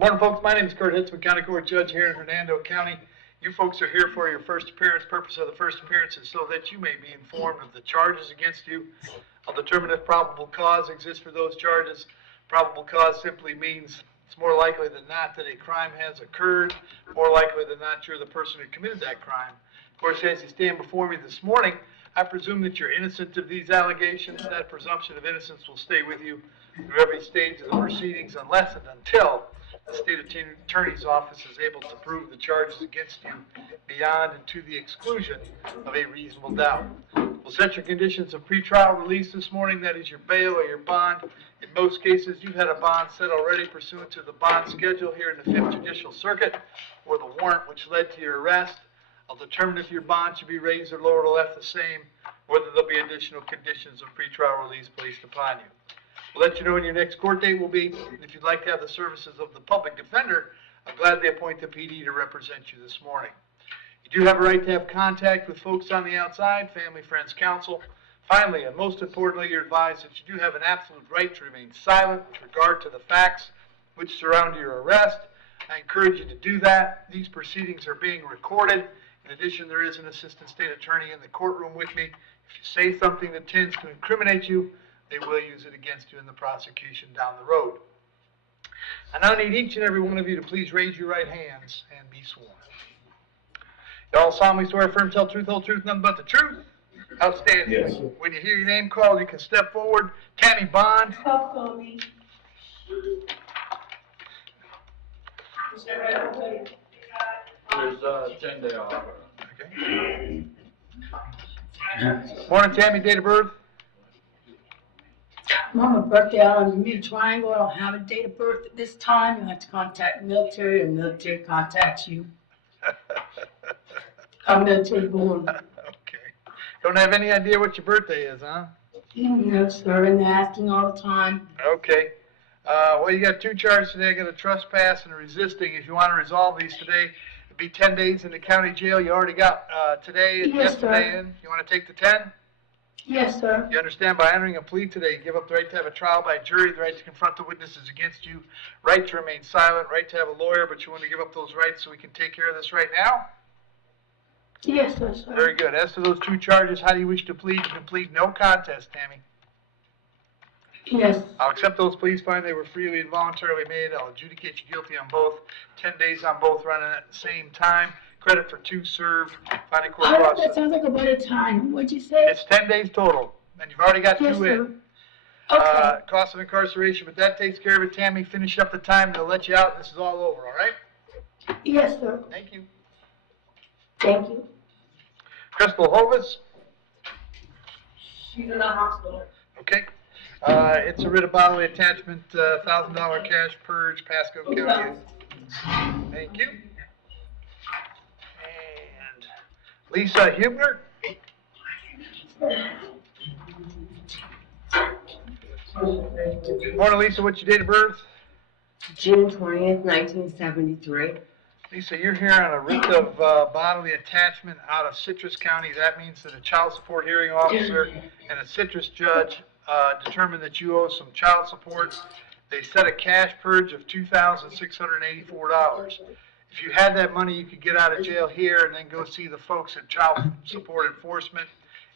Morning, folks. My name is Kurt Hitzemann, County Court Judge here in Hernando County. You folks are here for your first appearance. Purpose of the first appearance is so that you may be informed of the charges against you. I'll determine if probable cause exists for those charges. Probable cause simply means it's more likely than not that a crime has occurred. More likely than not, you're the person who committed that crime. Of course, as you stand before me this morning, I presume that you're innocent of these allegations. That presumption of innocence will stay with you through every stage of the proceedings unless and until the state attorney's office is able to prove the charges against you beyond and to the exclusion of a reasonable doubt. We'll set your conditions of pretrial release this morning. That is your bail or your bond. In most cases, you've had a bond set already pursuant to the bond schedule here in the 5th Judicial Circuit or the warrant which led to your arrest. I'll determine if your bond should be raised or lowered or left the same, whether there'll be additional conditions of pretrial release placed upon you. We'll let you know when your next court date will be. And if you'd like to have the services of the public defender, I'll gladly appoint the PD to represent you this morning. You do have a right to have contact with folks on the outside, family, friends, counsel. Finally, and most importantly, you're advised that you do have an absolute right to remain silent with regard to the facts which surround your arrest. I encourage you to do that. These proceedings are being recorded. In addition, there is an assistant state attorney in the courtroom with me. If you say something that tends to incriminate you, they will use it against you in the prosecution down the road. I now need each and every one of you to please raise your right hands and be sworn. You all solemnly swear, affirm, tell truth, whole truth, nothing but the truth? Outstanding. Yes. When you hear your name called, you can step forward. Tammy Bond. Call me. There's 10-day offer. Okay. Morning, Tammy. Date of birth? Mama, birthday out on the Bermuda Triangle. I don't have a date of birth at this time. You have to contact the military, and the military contacts you. I'm military born. Okay. Don't have any idea what your birthday is, huh? No, sir, and they're asking all the time. Okay. Well, you got two charges today. I got a trespass and a resisting. If you want to resolve these today, it'd be 10 days in the county jail. You already got today and yesterday in. You want to take the 10? Yes, sir. You understand by entering a plea today, you give up the right to have a trial by jury, the right to confront the witnesses against you, right to remain silent, right to have a lawyer, but you want to give up those rights so we can take care of this right now? Yes, sir. Very good. As to those two charges, how do you wish to plead? You can plead no contest, Tammy. Yes. I'll accept those pleas, find they were freely and voluntarily made. I'll adjudicate you guilty on both. 10 days on both running at the same time. Credit for 2 served. Finding court process. That sounds like a better time. What'd you say? It's 10 days total, and you've already got 2 in. Okay. Cost of incarceration, but that takes care of it. Tammy, finish up the time. They'll let you out, and this is all over, all right? Yes, sir. Thank you. Thank you. Crystal Hovis. She's in the hospital. Okay. It's a writ of bodily attachment, $1,000 cash purge, Pasco County. Thank you. And Lisa Hubner. Morning, Lisa. What's your date of birth? June 20th, 1973. Lisa, you're here on a writ of bodily attachment out of Citrus County. That means that a child support hearing officer and a Citrus judge determined that you owe some child support. They set a cash purge of $2,684. If you had that money, you could get out of jail here and then go see the folks at Child Support Enforcement.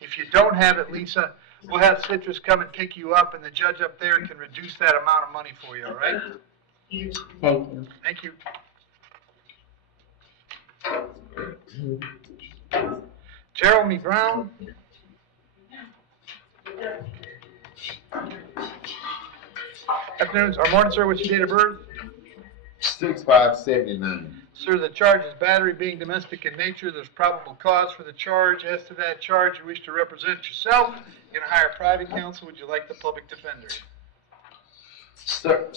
If you don't have it, Lisa, we'll have Citrus come and pick you up, and the judge up there can reduce that amount of money for you, all right? Thank you. Thank you. Jeremy Brown. Afternoon, or morning, sir. What's your date of birth? 6/5/79. Sir, the charge is battery being domestic in nature. There's probable cause for the charge. As to that charge, you wish to represent yourself. You're going to hire private counsel. Would you like the public defender? Sir,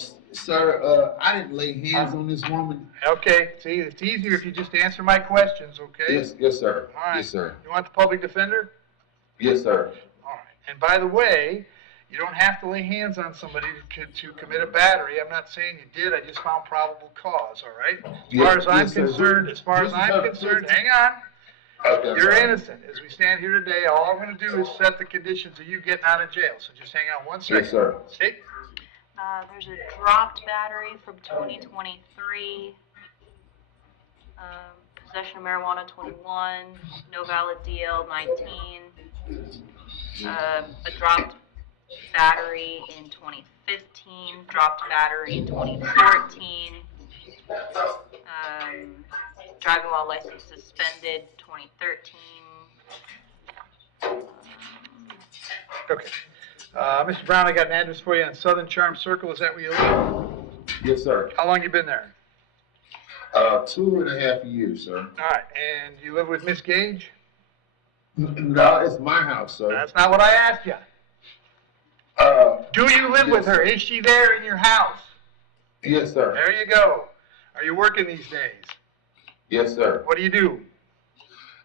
I didn't lay hands on this woman. Okay. See, it's easier if you just answer my questions, okay? Yes, sir. All right. Yes, sir. You want the public defender? Yes, sir. All right. And by the way, you don't have to lay hands on somebody to commit a battery. I'm not saying you did. I just found probable cause, all right? As far as I'm concerned, hang on. Okay, You're innocent. As we stand here today, all I'm going to do is set the conditions of you getting out of jail. So just hang on one second. Yes, sir. See? There's a dropped battery from 2023. Possession of marijuana 21. No valid DL 19. A dropped battery in 2015. Dropped battery in 2014. Driving while license suspended 2013. Okay. Mr. Brown, I got an address for you on Southern Charm Circle. Is that where you live? Yes, sir. How long you been there? 2.5 years, sir. All right. And you live with Miss Gage? No, it's my house, sir. That's not what I asked you. Do you live with her? Is she there in your house? Yes, sir. There you go. Are you working these days? Yes, sir. What do you do?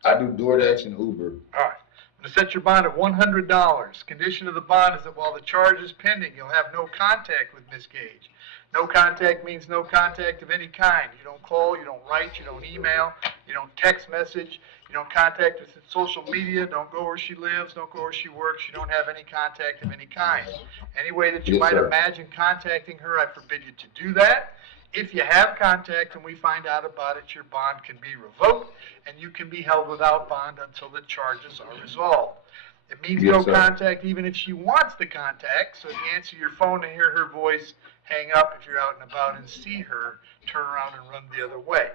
I do DoorDash and Uber. All right. I'm going to set your bond at $100. Condition of the bond is that while the charge is pending, you'll have no contact with Miss Gage. No contact means no contact of any kind. You don't call, you don't write, you don't email, you don't text message, you don't contact her through social media, don't go where she lives, don't go where she works, you don't have any contact of any kind. Any way that you Yes, might sir. imagine contacting her, I forbid you to do that. If you have contact and we find out about it, your bond can be revoked and you can be held without bond until the charges are resolved. It means Yes, no sir. contact even if she wants the contact, so if you answer your phone and hear her voice, hang up. If you're out and about and see her, turn around and run the other way.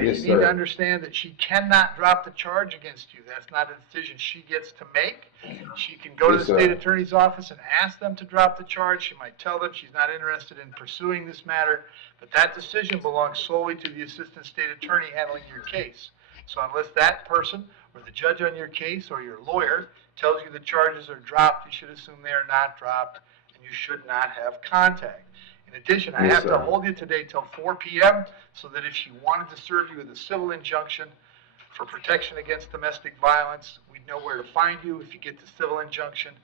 Yes, You need to sir. understand that she cannot drop the charge against you. That's not a decision she gets to make. She can go to Yes, the sir. state attorney's office and ask them to drop the charge. She might tell them she's not interested in pursuing this matter, but that decision belongs solely to the assistant state attorney handling your case. So unless that person or the judge on your case or your lawyer tells you the charges are dropped, you should assume they are not dropped and you should not have contact. In addition, I Yes, have sir. to hold you today till 4 p.m. so that if she wanted to serve you with a civil injunction for protection against domestic violence, we'd know where to find you. If you get the civil injunction,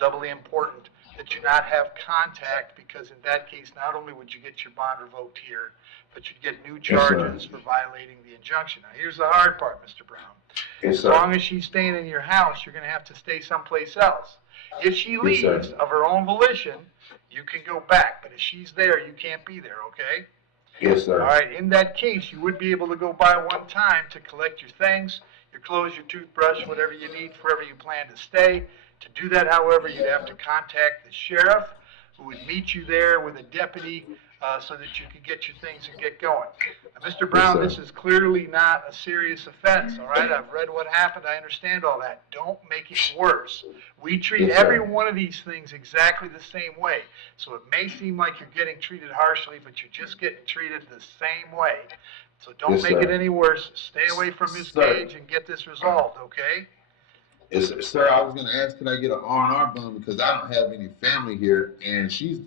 doubly important that you not have contact, because in that case, not only would you get your bond revoked here, but you'd get new Yes, sir. charges for violating the injunction. Now, here's the hard part, Mr. Brown. Yes, As sir. long as she's staying in your house, you're going to have to stay someplace else. If she Yes, sir. leaves of her own volition, you can go back, but if she's there, you can't be there, okay? Yes, sir. All right, in that case, you would be able to go by one time to collect your things, your clothes, your toothbrush, whatever you need, wherever you plan to stay. To do that, however, you'd have to contact the sheriff, who would meet you there with a deputy so that you could get your things and get going. Now, Mr. Brown, sir. this is clearly not a serious offense, all right? I've read what happened. I understand all that. Don't make it worse. We treat Yes, sir. every one of these things exactly the same way. So it may seem like you're getting treated harshly, but you're just getting treated the same way. So don't Yes, make sir. it any worse. Stay away from Ms. Sir. Gage and get this resolved, okay? Yes, sir. I was gonna ask, can I get an R&R bond because I don't have any family here, and she's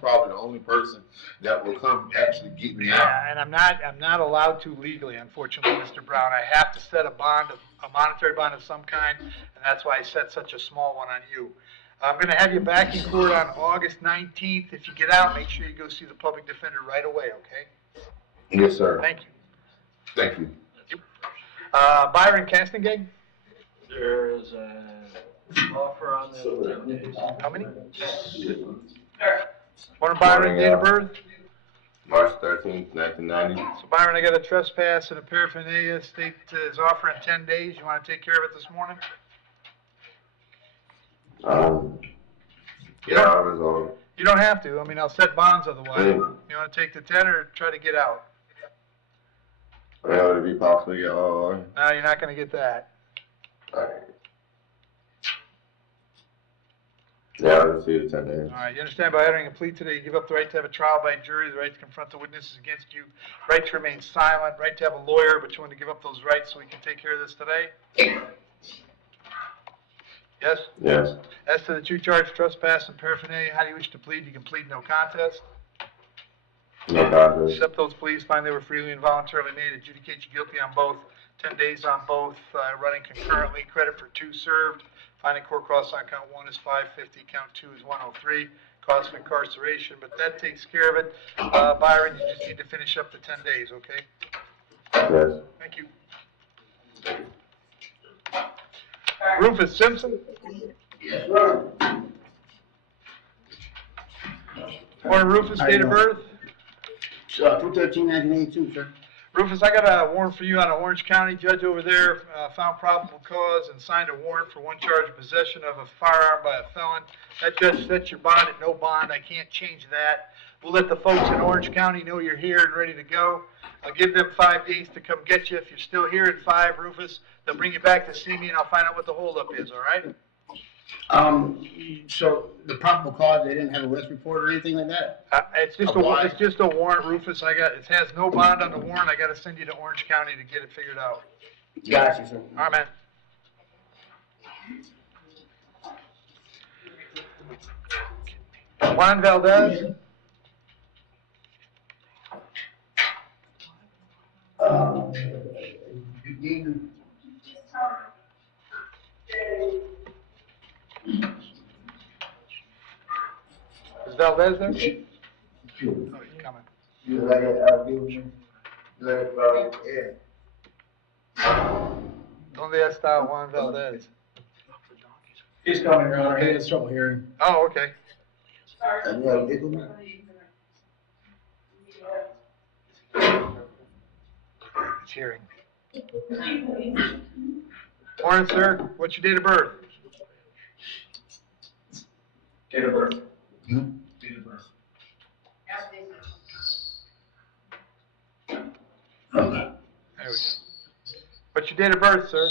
probably the only person that will come actually get me out. Yeah, and I'm not allowed to legally, unfortunately, Mr. Brown. I have to set a bond, a monetary bond of some kind, and that's why I set such a small one on you. I'm going to have you back in court on August 19th. If you get out, make sure you go see the public defender right away, okay? Yes, sir. Thank you. Thank you. Byron Castingate? There is an offer on the 10 days. How many? Morning, Byron, date of birth? March 13th, 1990. So Byron, I got a trespass and a paraphernalia. State is offering 10 days. You want to take care of it this morning? Yeah, I was on. You don't have to. I mean, I'll set bonds otherwise. Mm. You want to take the 10 or try to get out? Well, would it be possible to get all? No, you're not going to get that. Alright. Yeah, I'll see you 10 days. All right, you understand by entering a plea today, you give up the right to have a trial by jury, the right to confront the witnesses against you, right to remain silent, right to have a lawyer, but you want to give up those rights so we can take care of this today? Yes? Yes. As to the two charges, trespass and paraphernalia, how do you wish to plead? You can plead no contest. No contest. Accept those pleas, find they were freely and voluntarily made, adjudicate you guilty on both, 10 days on both, running concurrently, credit for 2 served. Finding court costs on count 1 is $550, count 2 is $103, cost of incarceration, but that takes care of it. Byron, you just need to finish up the 10 days, okay? Yes. Thank you. Rufus Simpson? Morning, Rufus, date of birth? 2/13/1982, sir. Rufus, I got a warrant for you out of Orange County. Judge over there found probable cause and signed a warrant for one charge of possession of a firearm by a felon. That judge sets your bond at no bond. I can't change that. We'll let the folks in Orange County know you're here and ready to go. I'll give them 5 days to come get you. If you're still here in 5, Rufus, they'll bring you back to see me and I'll find out what the holdup is, all right? So the probable cause, they didn't have a arrest report or anything like that? It's just a warrant, Rufus. It has no bond on the warrant. I gotta send you to Orange County to get it figured out. Gotcha, sir. All right, man. Juan Valdez? Is Valdez there? Oh, he's coming. ¿Dónde está Juan Valdez? He's coming, Your Honor. He has trouble hearing. Oh, okay. It's hearing. Morning, sir. What's your date of birth? Date of birth. Date of birth. Okay. There we go. What's your date of birth, sir?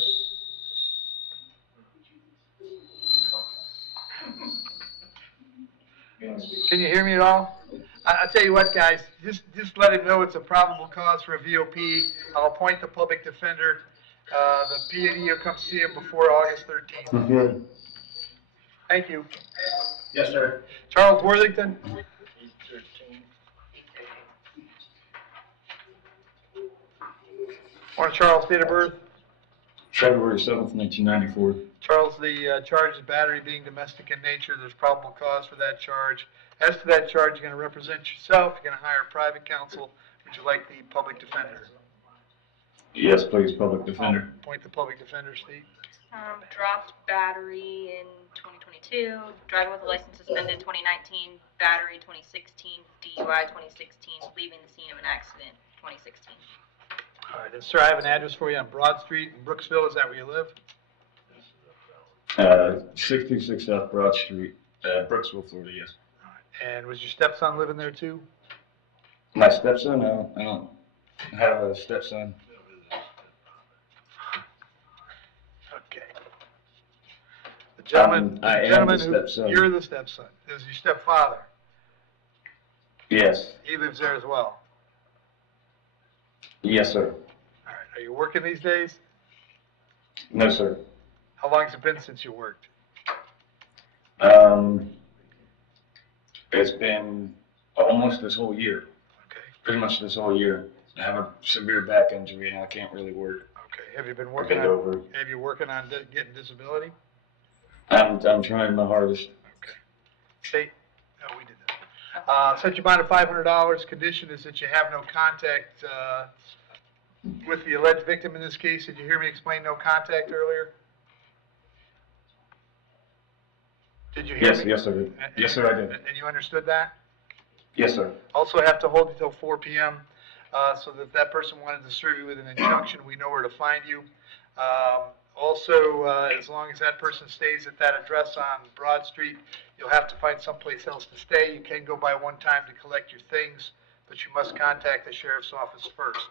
Can you hear me at all? I'll tell you what, guys, just let him know it's a probable cause for a VOP. I'll appoint the public defender. The PAD will come see him before August 13th. Okay. Thank you. Yes, sir. Charles Worthington? Morning, Charles, date of birth? February 7th, 1994. Charles, the charge is battery being domestic in nature. There's probable cause for that charge. As to that charge, you're going to represent yourself. You're going to hire a private counsel. Would you like the public defender? Yes, please, public defender. Appoint the public defender, Steve. Dropped battery in 2022, driving with a license suspended 2019, battery 2016, DUI 2016, leaving the scene of an accident 2016. All right, and sir, I have an address for you on Broad Street in Brooksville. Is that where you live? 66 South Broad Street, Brooksville, Florida, yes. All right. And was your stepson living there too? My stepson? I don't have a stepson. Okay. The gentleman, I am gentleman the who, stepson. you're the stepson. This is your stepfather. Yes. He lives there as well. Yes, sir. All right. Are you working these days? No, sir. How long has it been since you worked? It's been almost this whole year. Okay. Pretty much this whole year. I have a severe back injury and I can't really work. Okay. Have you been working Bend on? over. Have you working on getting disability? I'm trying my hardest. Okay. State. No, we did that. Set your bond at $500. Condition is that you have no contact with the alleged victim in this case. Did you hear me explain no contact earlier? Did you hear Yes, me? yes, sir. Yes, sir, I did. And you understood that? Yes, sir. Also have to hold you till 4 p.m. So that if that person wanted to serve you with an injunction, we know where to find you. Also, as long as that person stays at that address on Broad Street, you'll have to find someplace else to stay. You can go by one time to collect your things, but you must contact the sheriff's office first.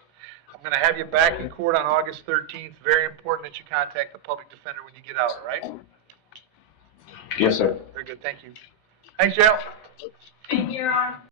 I'm going to have you back in court on August 13th. Very important that you contact the public defender when you get out, all right? Yes, sir. Very good. Thank you. Thanks, Jail. Thank you, Your Honor.